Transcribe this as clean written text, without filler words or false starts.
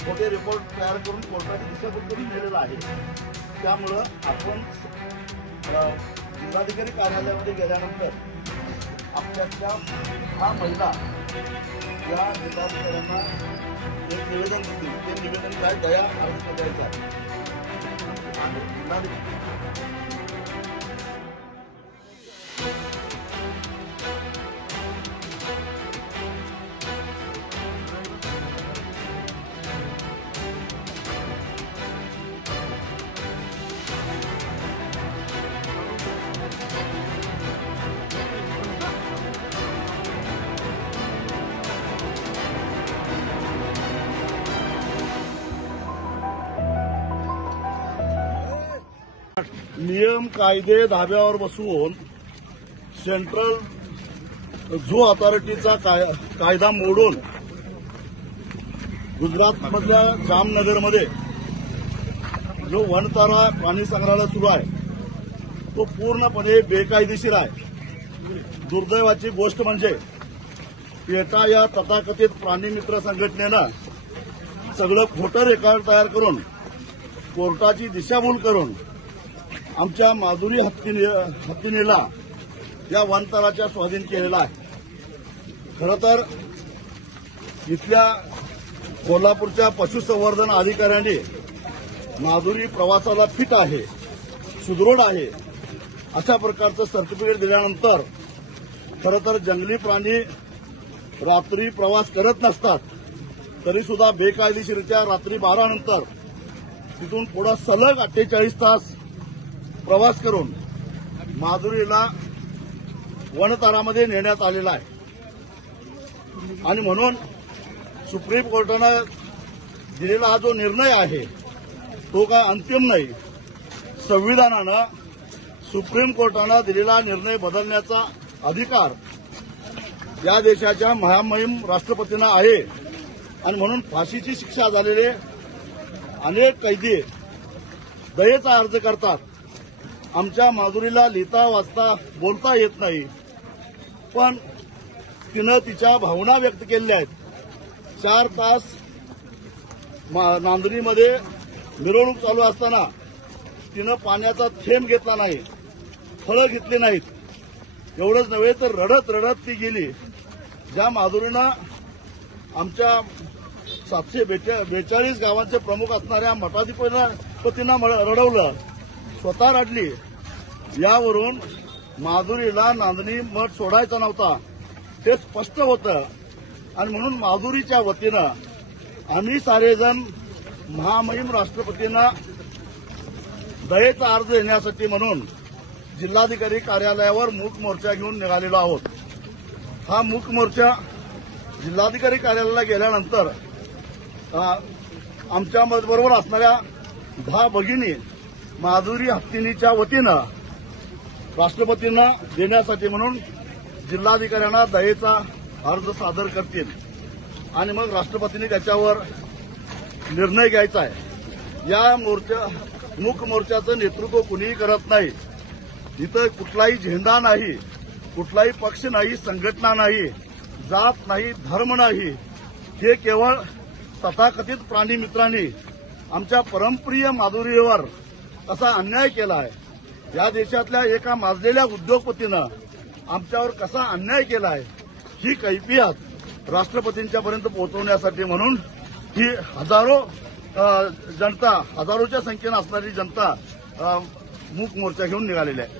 खोटे रिपोर्ट तयार करून कोर्टाची दिशाभूल करून नेलेला आहे। त्यामुळं आपण जिल्हाधिकारी कार्यालयामध्ये गेल्यानंतर आपल्याच्या हा महिला या जिल्हाधिकाऱ्यांना एक निवेदन देतील। ते निवेदन काय दया अर्ज द्यायचा आहे आणि जिल्हाधिकारी नियम कायदे धाब्यावर बसवून सेंट्रल झू अथॉरिटीचा कायदा मोडून गुजरातमधल्या जामनगरमध्ये जो वनतारा प्राणी संग्रहालय सुरू आहे तो पूर्णपणे बेकायदेशीर आहे। दुर्दैवाची गोष्ट म्हणजे पेटा या तथाकथित प्राणी मित्र संघटनेनं सगळं खोटं रेकॉर्ड तयार करून कोर्टाची दिशाभूल करून आमच्या माधुरी हत्तीनेला या वनताराच्या स्वाधीन केलेला आहे। खरं तर इथल्या कोल्हापूरच्या पशुसंवर्धन अधिकाऱ्यांनी माधुरी प्रवासाला फिट आहे, सुदृढ आहे अशा प्रकारचं सर्टिफिकेट दिल्यानंतर खरं तर जंगली प्राणी रात्री प्रवास करत नसतात, तरी सुद्धा बेकायदेशीरित्या रात्री 12 नंतर तिथून पुढे सलग 48 तास प्रवास करून माधुरीला वनतारामध्ये नेण्यात आलेला आहे। आणि म्हणून सुप्रीम कोर्टानं दिलेला हा जो निर्णय आहे तो काय अंतिम नाही। संविधानानं सुप्रीम कोर्टानं दिलेला निर्णय बदलण्याचा अधिकार या देशाच्या महामहिम राष्ट्रपतींना आहे आणि म्हणून फाशीची शिक्षा झालेले अनेक कैदी दयेचा अर्ज करतात। आमच्या माधुरीला लिहिता वाचता बोलता येत नाही, पण तिनं तिच्या भावना व्यक्त केलेल्या आहेत। 4 तास नांदणीमध्ये मिरवणूक चालू असताना तिनं पाण्याचा थेंब घेतला नाही, फळं घेतली नाहीत। एवढंच नव्हे तर रडत रडत ती गेली। ज्या माधुरीनं आमच्या 742 गावांचे प्रमुख असणाऱ्या मठाधिपतींना रडवलं, स्वतः रडली। यावरून माधुरीला नांदणी मठ सोडायचा नव्हता हे स्पष्ट होतं आणि म्हणून माधुरीच्या वतीनं आम्ही सारेजण महामहिम राष्ट्रपतींना दयेचा अर्ज देण्यासाठी म्हणून जिल्हाधिकारी कार्यालयावर मूक मोर्चा घेऊन निघालेलो आहोत। हा मूक मोर्चा जिल्हाधिकारी कार्यालयाला गेल्यानंतर आमच्या बरोबर असणाऱ्या 10 भगिनी माधुरी हत्तीनीच्या वतीनं राष्ट्रपतींना देण्यासाठी म्हणून जिल्हाधिकाऱ्यांना दयेचा अर्ज सादर करतील आणि मग राष्ट्रपतींनी त्याच्यावर निर्णय घ्यायचा आहे। या मूक मोर्चाचं नेतृत्व कुणीही करत नाही। इथं कुठलाही झेंडा नाही, कुठलाही पक्ष नाही, संघटना नाही, जात नाही, धर्म नाही। हे केवळ तथाकथित प्राणी मित्रांनी आमच्या परमप्रिय माधुरीवर असा अन्याय केला आहे। या देशातल्या एका माजलेल्या उद्योगपतीनं आमच्यावर कसा अन्याय केला आहे ही कैफियत राष्ट्रपतींच्यापर्यंत पोहोचवण्यासाठी म्हणून ही हजारोच्या संख्येनं असणारी जनता मूक मोर्चा घेऊन निघालेली आहे।